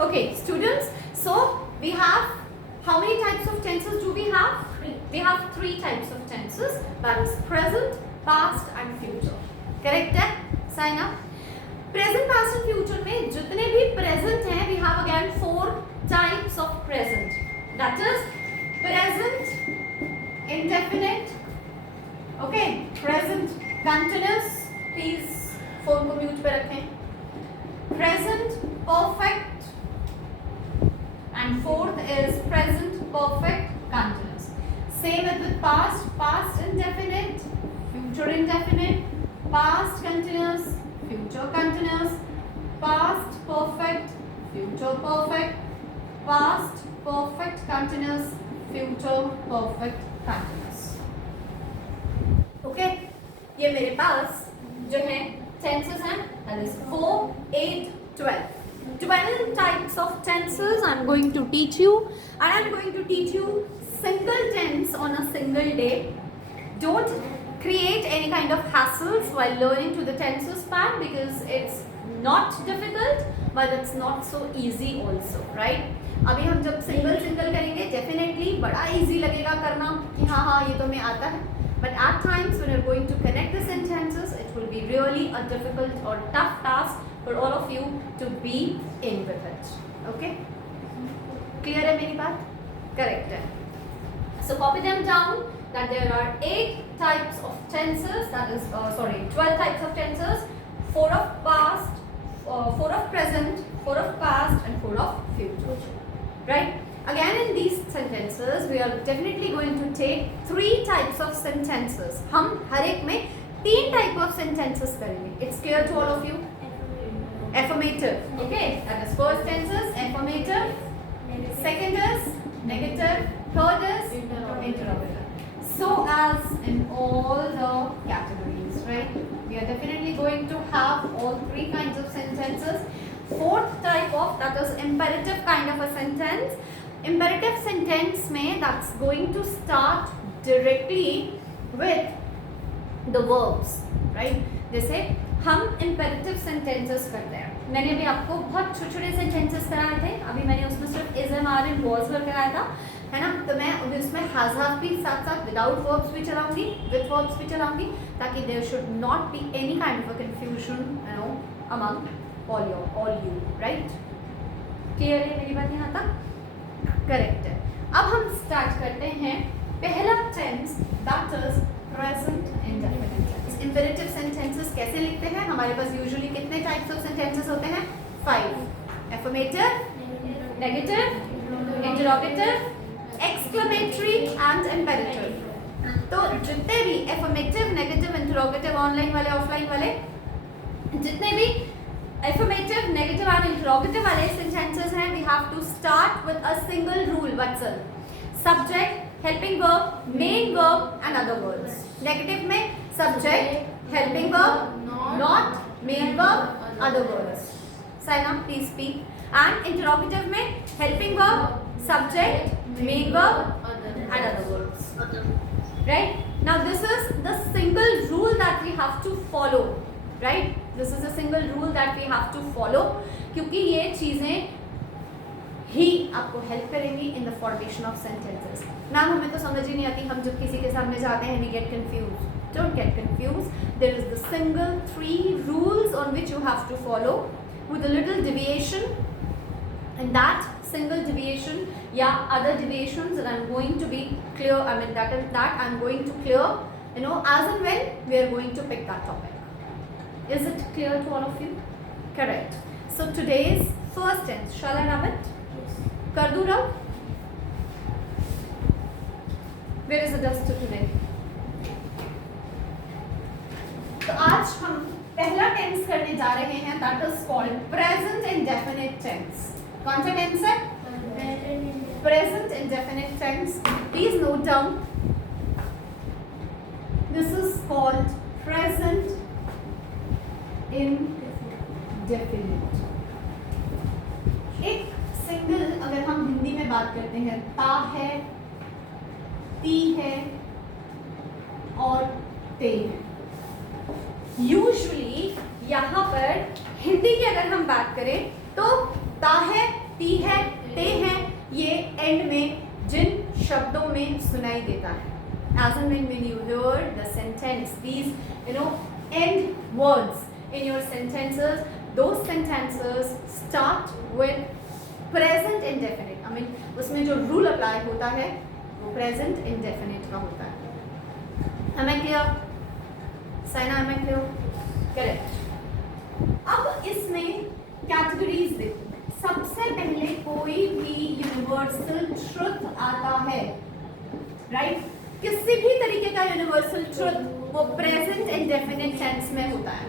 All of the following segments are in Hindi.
Okay, students, so we have how many types of tenses do we have? We have three types of tenses, that is present, past and future. Correct है? Sign up. Present, past and future में जितने भी present हैं, we have again four types of present. That is present indefinite. Okay, present continuous. Please phone को mute पे रखें. Present perfect. And fourth is present perfect continuous. Same with the past, past indefinite, future indefinite, past continuous, future continuous, past perfect, future perfect, past perfect continuous, future perfect continuous. Okay, ये मेरे पास जो है tenses हैं, that is 4, 8, 12. 12 types of tenses I'm going to teach you, and I'm going to teach you single tense on a single day. Don't create any kind of hassles while learning to the tenses part, because it's not difficult but it's not so easy also, right? अभी हम जब single करेंगे definitely बड़ा easy लगेगा करना कि हाँ ये तो मैं आता है, but at times when you're going to connect the sentences it will be really a difficult or tough task for all of you to be in with it. Okay, clear है मेरी बात? Correct है. So copy them down that there are 8 types of tenses, that is 12 types of tenses, 4 of past, 4 of present, 4 of past and 4 of future. Right? Again in these sentences we are definitely going to take 3 types of sentences. हम हर एक में 3 type of sentences करेंगे. It's clear to all of you? Affirmative. Okay, that is first tense is affirmative, second is negative, third is interrogative. So as in all the categories, right? We are definitely going to have all 3 kinds of sentences. Fourth type of, that is imperative kind of a sentence. Imperative sentence में that's going to start directly with the verbs, right? जैसे हम imperative sentences करते हैं. मैंने भी आपको बहुत छोटे-छोटे sentences कराए थे. अभी मैंने उसमें सिर्फ is, am, are and was word कराया था, है ना? तो मैं अभी उसमें has, have भी साथ-साथ without verbs भी चलाऊंगी, with verbs भी चलाऊंगी, ताकि there should not be any kind of a confusion, you know, among all you, right? Clear है मेरी बात यहाँ तक? Correct है. अब हम start करते हैं पहला tense, that is present indefinite tense. Imperative sentences कैसे लिखते हैं? हमारे पास usually कितने types of sentences होते हैं? 5. Affirmative, negative, interrogative, exclamatory and imperative. तो जितने भी affirmative, negative, interrogative, online वाले, offline वाले, जितने भी affirmative, negative and interrogative वाले sentences हैं, we have to start with a single rule. What's it? Subject, helping verb, main verb and other words. Negative में subject, helping verb, not, main verb, other words. Sign up, please speak. And interrogative में helping verb, subject, main verb and other words. Right? Now this is the single rule that we have to follow. Right? This is a single rule that we have to follow, क्योंकि ये चीज़ें ही आपको हेल्प करेंगी in the formation of sentences. Ma'am हमें तो समझ ही नहीं आती, हम जब किसी के सामने जाते हैं we get confused. Don't get confused. There is the single 3 rules on which you have to follow with a little deviation, and that single deviation या other deviations that I'm going to be clear. I mean that I'm going to clear, you know, as and when we are going to pick that topic. Is it clear to all of you? Correct. So today's first tense, shall I rub it? Yes. कर दूँ rub? Where is the duster today? तो आज हम पहला टेंस करने जा रहे हैं, that is called present indefinite tense. कौन सा टेंस है? Present indefinite tense. Please note down. This is called present indefinite. एक सिंगल अगर हम हिंदी में बात करते हैं, ता है, ती है और ते है. यूजुअली यहाँ पर हिंदी की अगर हम बात करें तो ता है, ती है, ते है, ये एंड में जिन शब्दों में सुनाई देता है. As and when you hear the sentence, these end words in your sentences, those sentences start with present indefinite. I mean उसमें जो rule apply होता है वो present indefinite का होता है. Am I clear? Saina, am I clear? Correct. अब इसमें categories देखो. सबसे पहले कोई भी यूनिवर्सल ट्रुथ आता है, राइट? किसी भी तरीके का यूनिवर्सल ट्रुथ वो प्रेजेंट इंडेफिनिट टेंस में होता है.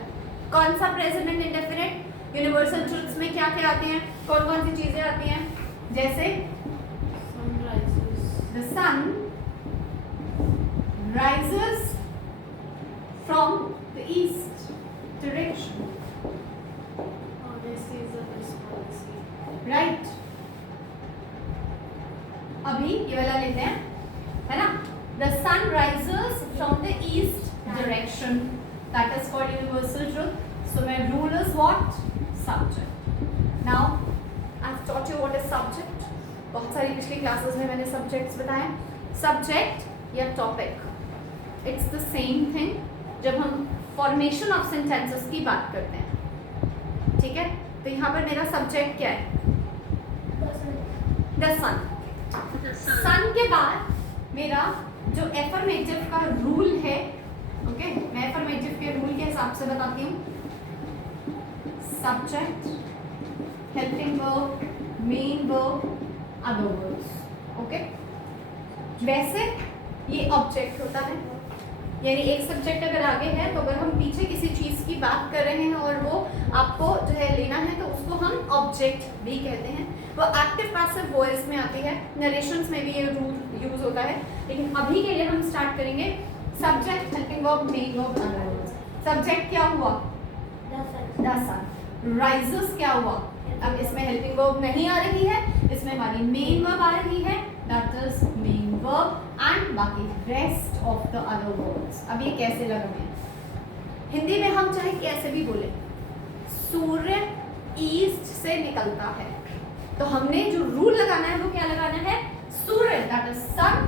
कौन सा present and indefinite? Universal truths में क्या क्या आते हैं, कौन कौन सी चीजें आती हैं? जैसे the sun rises from the east direction, right? अभी ये वाला लेते हैं, है ना? The sun rises from the east direction. That is called universal truth. So my rule is what? Subject. Now I've taught you what is subject. बहुत सारी पिछली क्लासेस में मैंने subjects बताए. Subject या topic, it's the same thing. जब हम formation of sentences की बात करते हैं, ठीक है? तो यहाँ पर मेरा subject क्या है? The sun. Sun के बाद मेरा जो एफर्मेटिव का रूल है, ओके, मैं एफर्मेटिव के रूल के हिसाब से बताती हूँ. Subject, helping verb, main verb, other verbs. Okay, वैसे ये ऑब्जेक्ट होता है, यानी एक सब्जेक्ट अगर आगे है तो अगर हम पीछे किसी चीज़ की बात कर रहे हैं और वो आपको जो है लेना है तो उसको हम ऑब्जेक्ट भी कहते हैं. वो एक्टिव पैसिव वॉइस में आती है, नरेशंस में भी ये रूल यूज होता है. लेकिन अभी के लिए हम स्टार्ट करेंगे subject, helping verb, main verb, other verbs. Subject क्या हुआ? The sun. राइजेस क्या हुआ? अब इसमें हेल्पिंग वर्ब नहीं आ रही है, इसमें हमारी मेन वर्ब आ रही है, that is main verb, and बाकी rest of the other verbs. अब ये कैसे लगाए? हिंदी में हम चाहे कैसे भी बोले, सूर्य ईस्ट से निकलता है, तो हमने जो रूल लगाना है वो क्या लगाना है? सूर्य, दैट इज सन,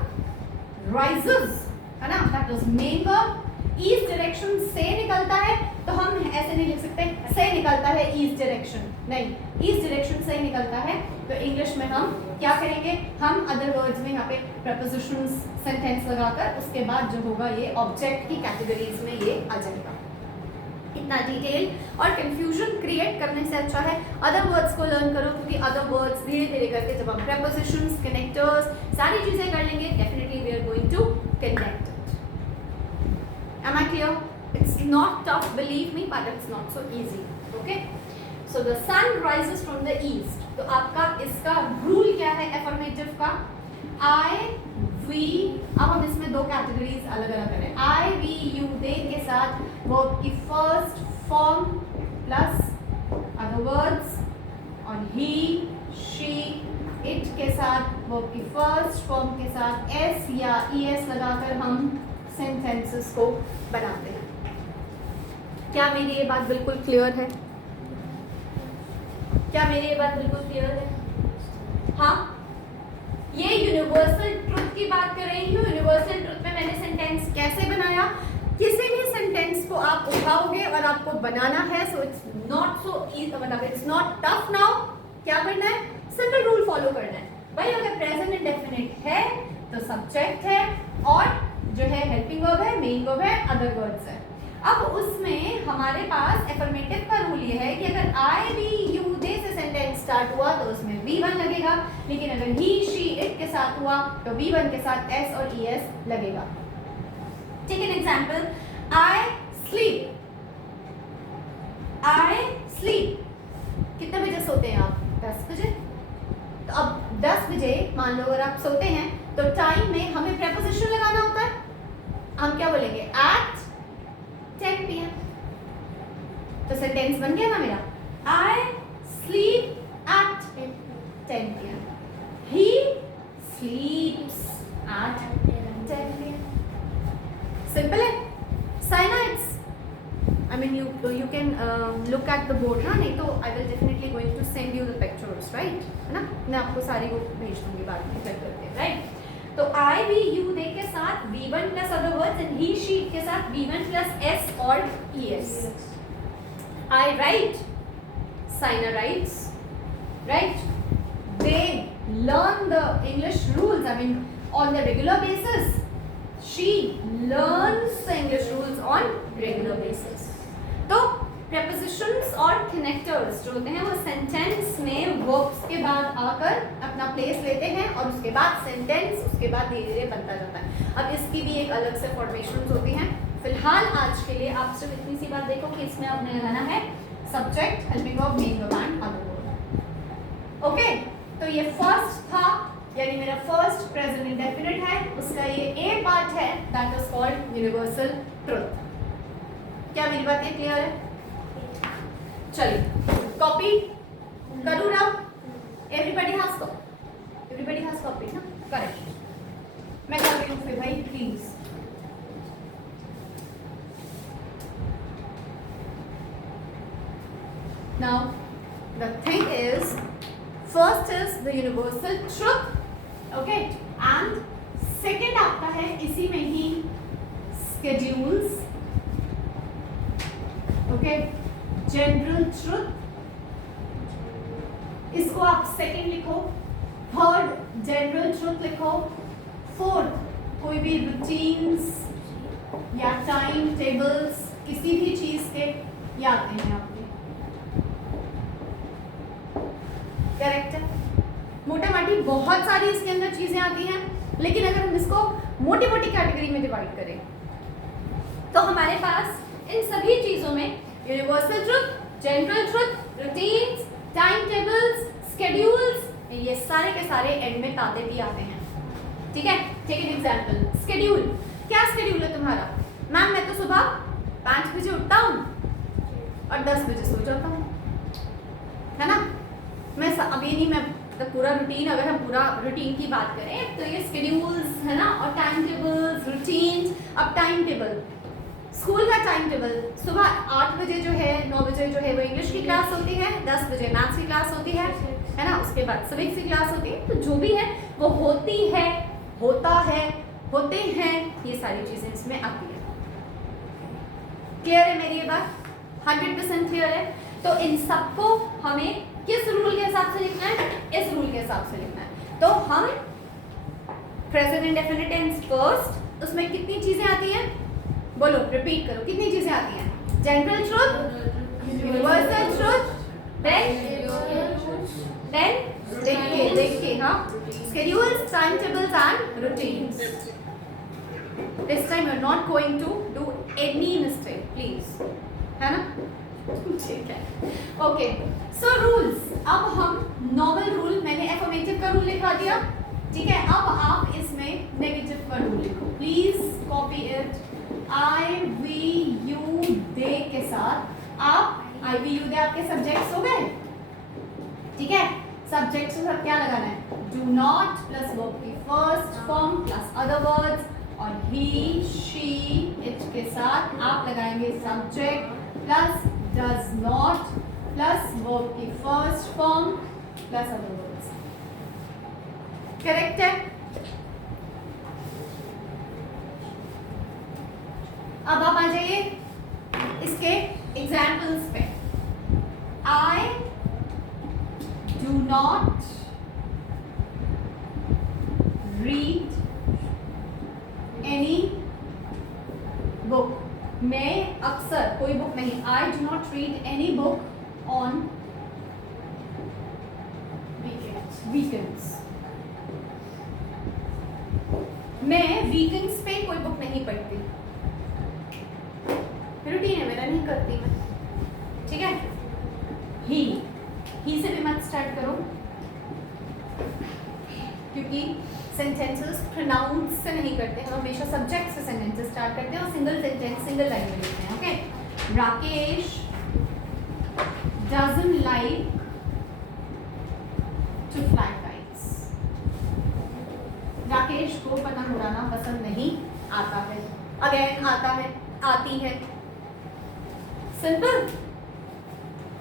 राइजेस, है ना, that is main verb. East direction से निकलता है, तो हम ऐसे नहीं लिख सकते से निकलता है ईस्ट डायरेक्शन, नहीं, ईस्ट डायरेक्शन से निकलता है. तो इंग्लिश में हम क्या करेंगे? हम अदर वर्ड्स में यहाँ पे प्रपोजिशंस, सेंटेंस लगाकर उसके बाद जो होगा ये ऑब्जेक्ट की कैटेगरीज में ये आ जाएगा. इतना डिटेल और कंफ्यूजन क्रिएट करने से अच्छा है अदर वर्ड्स को लर्न करो, क्योंकि अदर वर्ड्स धीरे धीरे करके जब हम प्रपोजिशंस, कनेक्टर्स सारी चीजें कर लेंगे, definitely we are going to connect it. Am I clear? It's not tough, believe me, but it's not so easy. Okay? So the sun rises from the east. तो आपका इसका रूल क्या है एफर्मेटिव का? I, we, अब हम इसमें दो कैटेगरीज अलग अलग करें. I, we, you, they के साथ वर्ब की first form plus other words, और he, she, it के साथ वर्ब की फर्स्ट फॉर्म के साथ s या es लगाकर हम सेंटेंसेस को बनाते हैं. क्या मेरी ये बात बिल्कुल क्लियर है? क्या मेरी ये बात बिल्कुल क्लियर है? हाँ, ये यूनिवर्सल ट्रुथ की बात कर रही हूँ. यूनिवर्सल ट्रुथ में मैंने सेंटेंस कैसे बनाया? किसी भी सेंटेंस को आप उठाओगे और आपको बनाना है, so it's not so easy, मतलब इट्स नॉट टफ. नाउ क्या करना है? सिंपल रूल फॉलो करना है. भाई अगर प्रेजेंट इंडेफिनिट है तो सब्जेक्ट है और जो है हेल्पिंग वर्ब है, मेन वर्ब है, अदर वर्ड्स है. अब उसमें हमारे पास एफर्मेटिव का रूल ये है कि अगर आई, वी, यू, दे से सेंटेंस स्टार्ट हुआ तो उसमें V1 लगेगा, लेकिन अगर ही, शी, इट के साथ हुआ तो V1 के साथ S और ES लगेगा. Take an example, I sleep. I sleep, कितने बजे सोते हैं आप? 10 बजे. तो अब 10 बजे मान लो अगर आप सोते हैं तो टाइम में हमें प्रेपोजिशन लगाना होता है. हम क्या बोलेंगे? Eight 10 PM. तो सेंटेंस बन गया ना मेरा, आई स्लीप एट 10 PM. ही स्लीप्स एट 10 PM. सिंपल है. Saina, it's I mean you can look at the board ना, नहीं तो I will definitely going to send you the pictures. Notes, right, है ना? मैं आपको सारी वो भेज दूंगी बाद में चेक करके, राइट? तो आई वी यू दे के साथ V1 plus other words and he she के साथ V1 प्लस S और ES. I write, Saina writes, right? They learn the English rules, I mean on the regular basis. She learns the English rules on regular basis. तो prepositions और connectors जो होते हैं वो sentence में verbs के बाद आकर अपना place लेते हैं और उसके बाद sentence उसके बाद धीरे धीरे बनता जाता है. अब इसकी भी एक अलग से formations होती हैं. फिलहाल आज के लिए आप सिर्फ इतनी सी बात देखो कि इसमें आपने लगाना है subject, helping verb, main verb and other verb. Okay, तो ये first था, यानी मेरा फर्स्ट प्रेजेंट इंडेफिनिट है, उसका ये ए पार्ट है, that is called universal truth. क्या मेरी बात ये क्लियर है? चलिए कॉपी करूँ ना? एवरीबडी हैज कॉपी ना? करेक्ट. मैं कर रही हूँ फिर भाई, please. Now the thing is, first is the universal truth, okay, and second आपका है इसी में ही schedules, ओके, जनरल ट्रुथ, इसको आप सेकेंड लिखो. थर्ड जनरल ट्रुथ लिखो. फोर्थ कोई भी रूटीन्स या टाइम टेबल्स किसी भी चीज के ये आते हैं आपके. करेक्ट है. मोटा माटी बहुत सारी इसके अंदर चीजें आती हैं, लेकिन अगर हम इसको मोटी मोटी कैटेगरी में डिवाइड करें तो हमारे पास इन सभी चीजों में universal truth, general truth, routines, time tables, schedules, ये सारे के सारे एंड में ताते भी आते हैं. ठीक है. Take an example. स्केड्यूल. क्या स्केड्यूल है तुम्हारा? मैम मैं तो सुबह 5 बजे उठता हूँ और 10 बजे सो जाता हूँ, है ना? मैं अभी नहीं, मैं तो पूरा रूटीन, अगर हम पूरा रूटीन की बात करें तो ये स्केड्यूल्स है ना, और टाइम टेबल्स, रूटीन्स. अब टाइम टेबल, स्कूल का टाइम टेबल, सुबह 8 बजे जो है, 9 बजे जो है वो इंग्लिश की क्लास होती है, 10 बजे मैथ्स की क्लास होती है ना, उसके बाद सिविक्स की क्लास होती है. तो जो भी है वो होती है, होता है, होते हैं, ये सारी चीजें इसमें आती है. क्लियर है मेरी ये बात? 100% क्लियर है. तो इन सबको हमें किस रूल के हिसाब से लिखना है? इस रूल के हिसाब से लिखना है. तो हम प्रेजेंट इंडेफिनिट टेंस फर्स्ट, उसमें कितनी चीजें आती हैं? बोलो, रिपीट करो, कितनी चीजें आती हैं? General truth, universal truth, then देखिए हाँ, schedules, time tables and routines. This time you are not going to do any mistake, please, है ना? ठीक है. Okay, so rules. अब हम नॉर्मल रूल, मैंने एफर्मेटिव का रूल लिखा दिया, ठीक है. अब आप इसमें नेगेटिव का रूल लिखो, please copy it. I we you they के साथ आप आई वी यू दे आपके सब्जेक्ट्स हो गए, ठीक है. सब्जेक्ट्स के साथ क्या लगाना है? डू नॉट प्लस वर्ब की first form plus other words, और ही, शी, इट के साथ आप लगाएंगे subject plus does not plus verb की first form plus other words. Correct है? अब आप आ जाइए इसके एग्जाम्पल्स पे. I do not read any book. मैं अक्सर कोई बुक नहीं. आई do not read any book on weekends. मैं वीकेंड्स पे कोई बुक नहीं पढ़ती. रूटीन है मेरा, नहीं करती मैं, ठीक है. ही से भी मत स्टार्ट करो, क्योंकि सेंटेंसेस प्रोनाउंस से नहीं करते हैं, हमेशा सब्जेक्ट से सेंटेंसेस स्टार्ट करते हैं और सिंगल सेंटेंस सिंगल लाइन में लिखते हैं. Okay. Rakesh doesn't like to fly kites. Rakesh को पतंग उड़ाना पसंद नहीं आता है. अगेन आता है, आती है. सिंपल.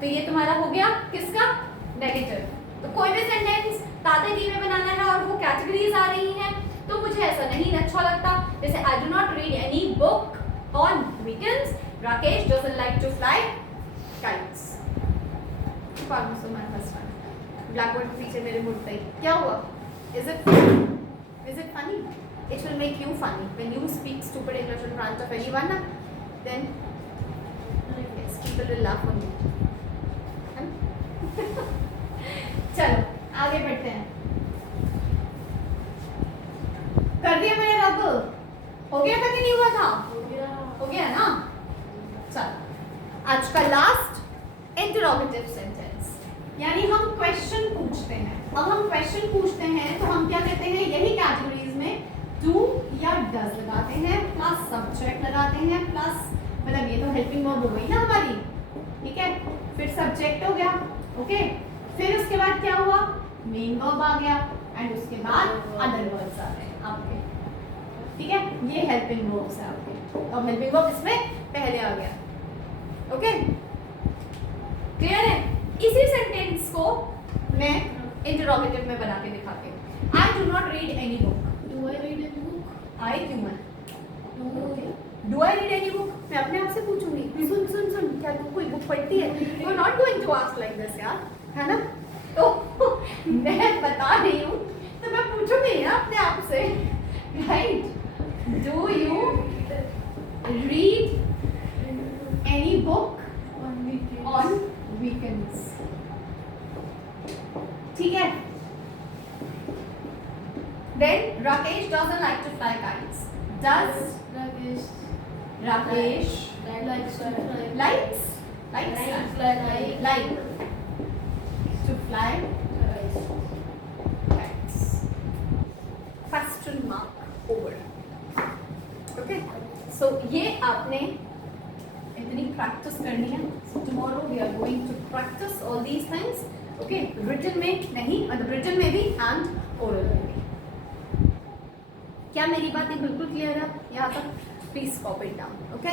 तो ये तुम्हारा हो गया किसका? नेगेटिव. तो कोई भी सेंटेंस ताते दी में बनाना है और वो कैटेगरीज आ रही हैं, तो मुझे ऐसा नहीं अच्छा लगता। जैसे I do not read any book on weekends, Rakesh doesn't like to fly kites. Black board पीछे मेरे मुड़ते ही क्या हुआ? Is it funny? It will make you funny when you speak stupid English in front of anyone. Then yes, people will laugh on you. चलो आगे बढ़ते हैं। कर दिया मैंने रब? हो गया था कि नहीं हुआ था? हो गया ना? चलो आज का लास्ट इंटरोगेटिव सेंटेंस, यानी हम क्वेश्चन पूछते हैं। अब हम क्वेश्चन पूछते हैं तो हम क्या करते हैं, यही कैटेगरीज में डू या डज लगाते हैं, प्लस सब्जेक्ट लगाते हैं, प्लस मतलब ये तो हेल्पिंग वर्ब हो गई ना हमारी, ठीक है, फिर सब्जेक्ट हो गया, ओके, फिर उसके बाद क्या हुआ, मेन वर्ब आ गया, एंड उसके बाद अदर वर्ब्स आ गए आपके, ठीक है, ये हेल्पिंग वर्ब्स है आपके, और हेल्पिंग वर्ब इसमें पहले आ गया, ओके, क्लियर है? इसी सेंटेंस को मैं इंटरोगेटिव में बना के दिखाती हूँ। आई do not read any book. Do I read any book? आई क्यों मैं? No. Do I read any book? मैं अपने आप से पूछूंगी, सुन सुन सुन क्या तू कोई बुक पढ़ती है? You are not going to ask like this यार, है ना? तो मैं बता रही हूँ तो मैं पूछूंगी ना अपने आप से, right? Do you read any book on weekends? ठीक है? Then Rakesh doesn't like to fly kites. Does Rakesh Rakesh likes to fly. likes to fly kites? Question mark over. Okay. So ये आपने इतनी प्रैक्टिस करनी है. So tomorrow we are going to practice all these things. Okay. Written में नहीं, मतलब written में भी and oral में भी. क्या मेरी बातें बिल्कुल क्लियर है यहाँ तक? Please copy down, okay?